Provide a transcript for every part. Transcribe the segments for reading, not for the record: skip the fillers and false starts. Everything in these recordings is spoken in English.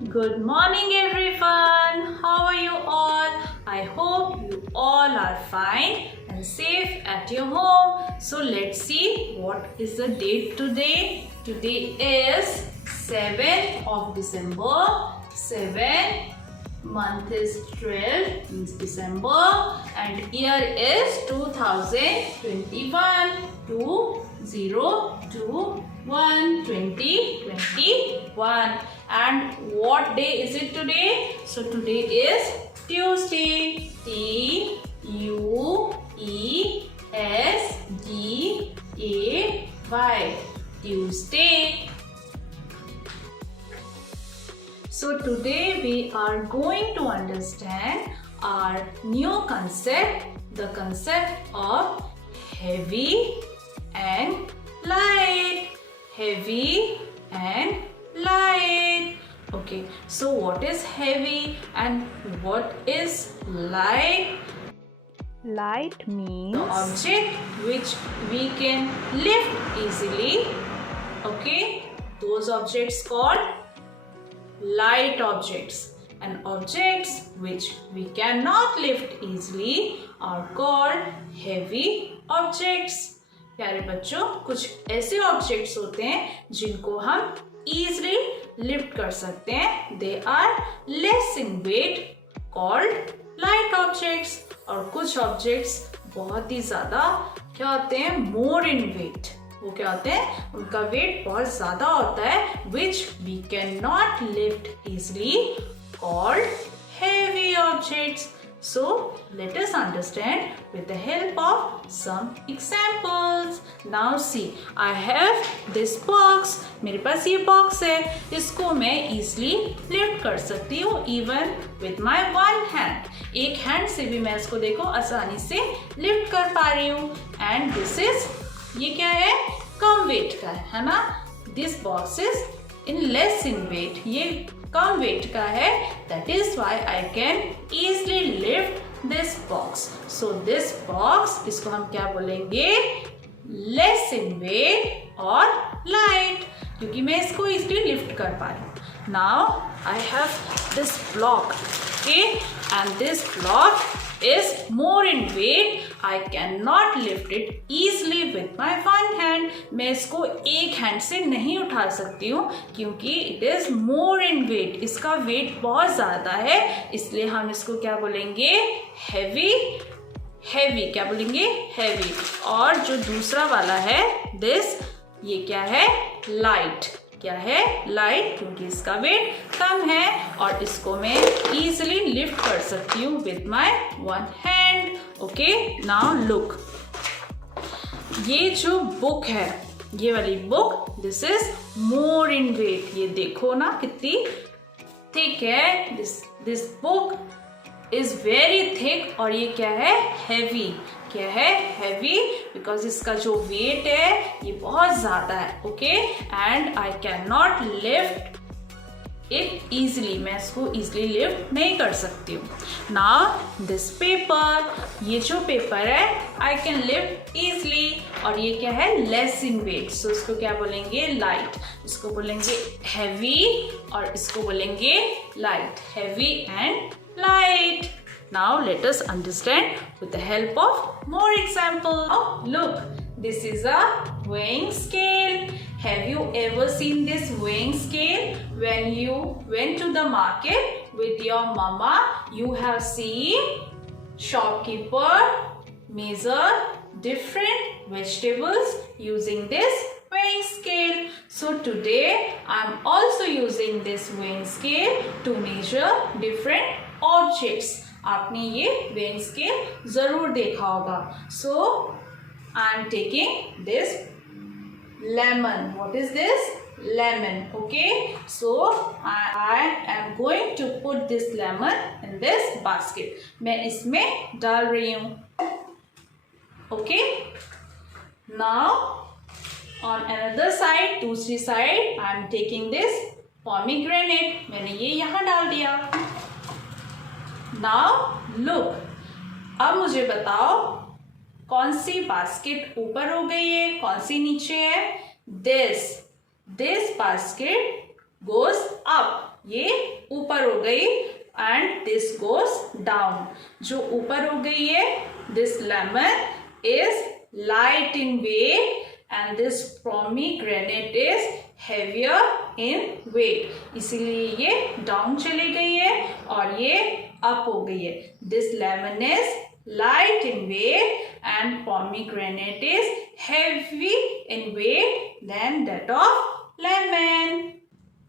Good morning everyone. How are you all? I hope you all are fine and safe at your home. So let's see what is the date today. Today is 7th of December. 7 month is 12 means December and year is 2021 2021 2021. And what day is it today? So today is Tuesday. Tuesday. Tuesday. So today we are going to understand our new concept, the concept of heavy and light. Heavy and light. Okay, so what is heavy and what is light? Light means The object which we can lift easily. Okay, those objects called light objects, and objects which we cannot lift easily are called heavy objects. प्यारे बच्चों, कुछ ऐसे objects होते हैं जिनको हम easily lift कर सकते हैं. They are less in weight called light objects. और कुछ ऑब्जेक्ट्स बहुत ही ज्यादा क्या होते हैं, मोर इन वेट. वो क्या होते हैं, उनका वेट बहुत ज्यादा होता है, which we can not lift easily, called heavy objects. So let us understand with the help of some examples. Now see, I have this box. मेरे पास ये box है, इसको मैं easily lift कर सकती हूँ even with my one hand. एक hand से भी मैं इसको देखो आसानी से lift कर पा रही हूँ. And this is, ये क्या है, कम weight का है ना. This box is in less in weight. ये कम वेट का है. That is why I can easily lift this box. So this box, इसको हम क्या बोलेंगे, लेस इन वेट और लाइट, क्योंकि मैं इसको इजली लिफ्ट कर पा रही हूँ. Now I have this block, okay, and this block is more in weight. I cannot lift it easily with my one hand. मैं इसको एक हैंड से नहीं उठा सकती हूँ क्योंकि it is more in weight. इसका वेट बहुत ज़्यादा है, इसलिए हम इसको क्या बोलेंगे, heavy. heavy क्या बोलेंगे, heavy. और जो दूसरा वाला है this, ये क्या है, light. क्या है, लाइट, क्योंकि इसका वेट कम है और इसको मैं इजीली लिफ्ट कर सकती हूँ with my one hand. Okay, now look, ये जो बुक है, ये वाली book, this is more in weight. ये देखो ना कितनी थिक है. This book is very thick. और ये क्या है, हैवी. क्या है, हैवी, बिकॉज इसका जो वेट है ये बहुत ज्यादा है. Okay, and I can not lift it easily. मैं इसको इजिली लिफ्ट नहीं कर सकती हूँ. नाउ दिस पेपर, ये जो पेपर है, आई कैन लिफ्ट इजिली. और ये क्या है, लेस इन वेट. सो इसको क्या बोलेंगे, लाइट. इसको बोलेंगे हैवी और इसको बोलेंगे light. Heavy and light. Now let us understand with the help of more examples. Oh, look, this is a weighing scale. Have you ever seen this weighing scale? When you went to the market with your mama, you have seen shopkeeper measure different vegetables using this weighing scale. So today I am also using this weighing scale to measure different objects. आपने ये weighing scale जरूर देखा होगा. So I am taking this lemon. What is this? Lemon. Okay. So I am going to put this lemon in this basket. मैं इसमें डाल रही हूँ. Okay. Now on another side, दूसरी side, I am taking this pomegranate. मैंने ये यहाँ डाल दिया. Now look, अब मुझे बताओ कौन सी बास्केट ऊपर हो गई है, कौन सी नीचे है. This basket goes up, ये ऊपर हो गई, and this goes down. जो ऊपर हो गई है, this lemon is light in weight and this pomegranate is heavier in weight. इसीलिए ये down चली गई है और ये up हो गई है. This lemon is light in weight and pomegranate is heavy in weight than that of lemon.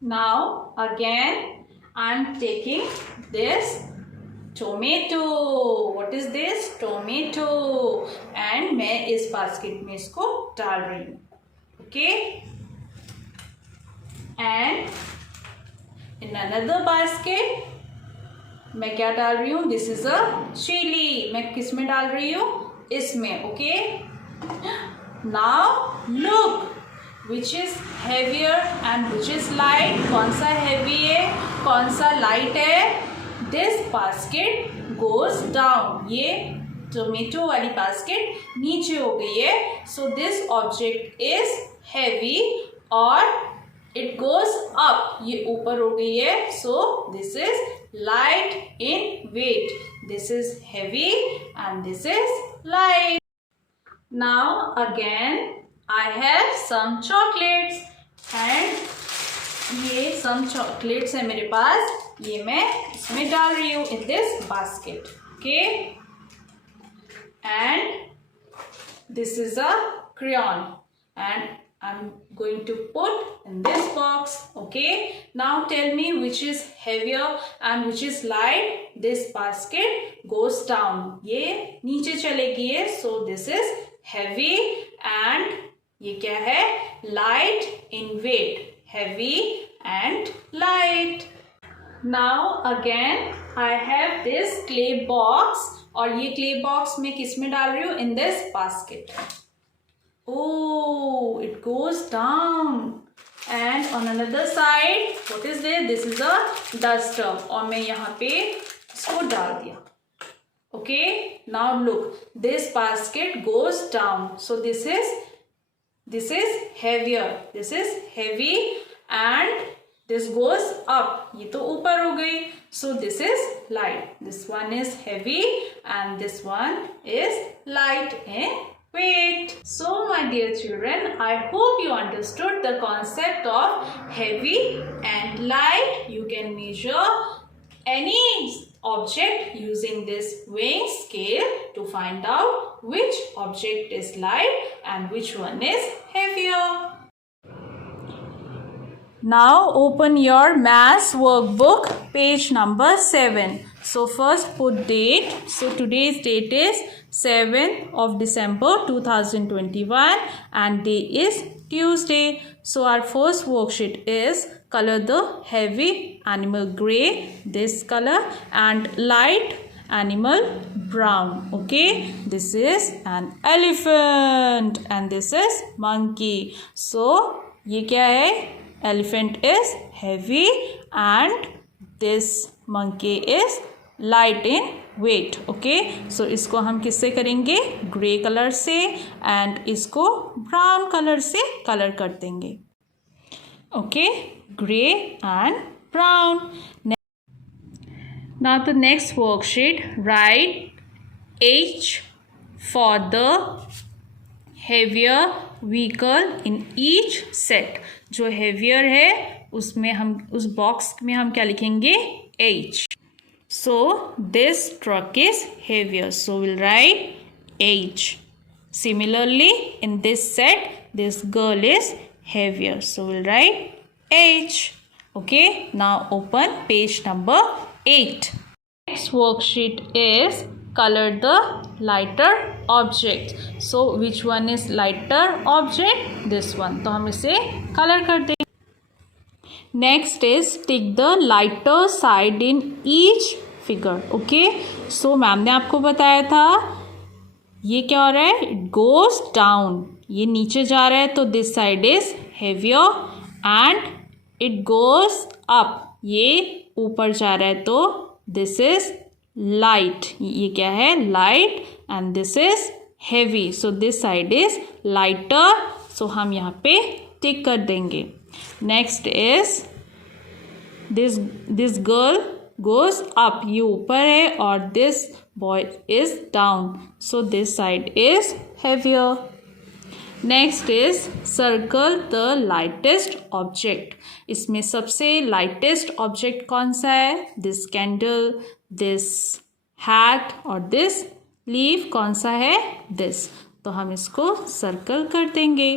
Now again I am taking this tomato. What is this? Tomato. And मैं इस बास्केट में इसको डाल रही हूँ. Okay. And in another basket मैं क्या डाल रही हूँ? This is a chili. मैं किस में डाल रही हूँ? इसमें. Okay. Now look. Which is heavier and which is light? कौन सा heavy है, कौन सा light है? This basket goes down. ये tomato वाली basket नीचे हो गई है. So this object is heavy और it goes up. ये ऊपर हो गई है. So this is light in weight. This is heavy and this is light. Now again I have some chocolates and ये some chocolates है मेरे पास. ये मैं इसमें डाल रही हूँ in this basket. Okay. And this is a crayon and I'm going to put in this box. Okay. Now tell me which is heavier and which is light. This basket goes down. ये नीचे चलेगी है. So this is heavy and ये क्या है? Light in weight. Heavy and light. Now again I have this clay box और ये clay box मैं किस में डाल रही हूँ? In this basket. Oh, it goes down. And on another side, what is this? This is a duster और मैं यहाँ पे इसको डाल दिया. Okay. Now look, this basket goes down. So this is heavier. This is heavy and this goes up. ये तो ऊपर हो गई. So this is light. This one is heavy and this one is light in weight. So my dear children, I hope you understood the concept of heavy and light. You can measure any object using this weighing scale to find out which object is light and which one is heavier. Now open your maths workbook, page number 7. So first put date. So today's date is 7th of December 2021 and day is Tuesday. So our first worksheet is color the heavy animal gray, this color, and light animal brown. Okay, this is an elephant and this is monkey. So ये क्या है? Elephant is heavy and this monkey is light in weight. Okay, so इसको हम किससे करेंगे? Grey colour से and इसको brown colour से कलर कर देंगे. Okay, gray and brown. Now the next worksheet, write H for the heavier vehicle in each set. जो heavier है उसमें हम उस box में हम क्या लिखेंगे? H. So this truck is heavier. So we'll write H. Similarly, in this set, this girl is heavier. So we'll write H. Okay. Now open page number 8. Next worksheet is color the lighter object. So which one is lighter object? This one. तो हम इसे color कर देंगे. Next is tick the lighter side in each figure. Okay. So ma'am ने आपको बताया था ये क्या हो रहा है? It goes down. ये नीचे जा रहा है तो this side is heavier and it goes up. ये ऊपर जा रहा है तो this is light. ये क्या है? Light and this is heavy. So this side is lighter. So हम यहाँ पे टिक कर देंगे. Next is this girl goes up, ये ऊपर है और this boy is down, so this side is heavier. Next is circle the lightest object. इसमें सबसे लाइटेस्ट ऑब्जेक्ट कौन सा है? दिस कैंडल, दिस हैट और दिस लीफ. कौन सा है? दिस. तो हम इसको सर्कल कर देंगे.